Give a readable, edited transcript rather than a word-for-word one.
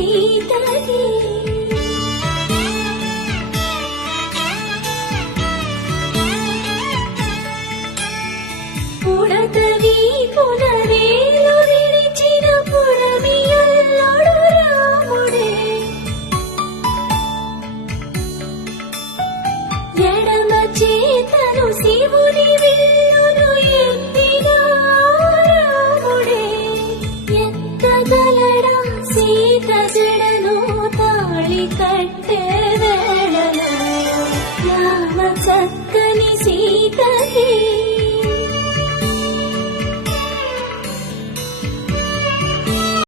సీతకి పుడతవి పునవేలు విడిచిన పురమియల్లుడు రాముడే ఎడమ చేతను శివుని విల్లును ఎత్తిన రాముడే ఎత్తగలడా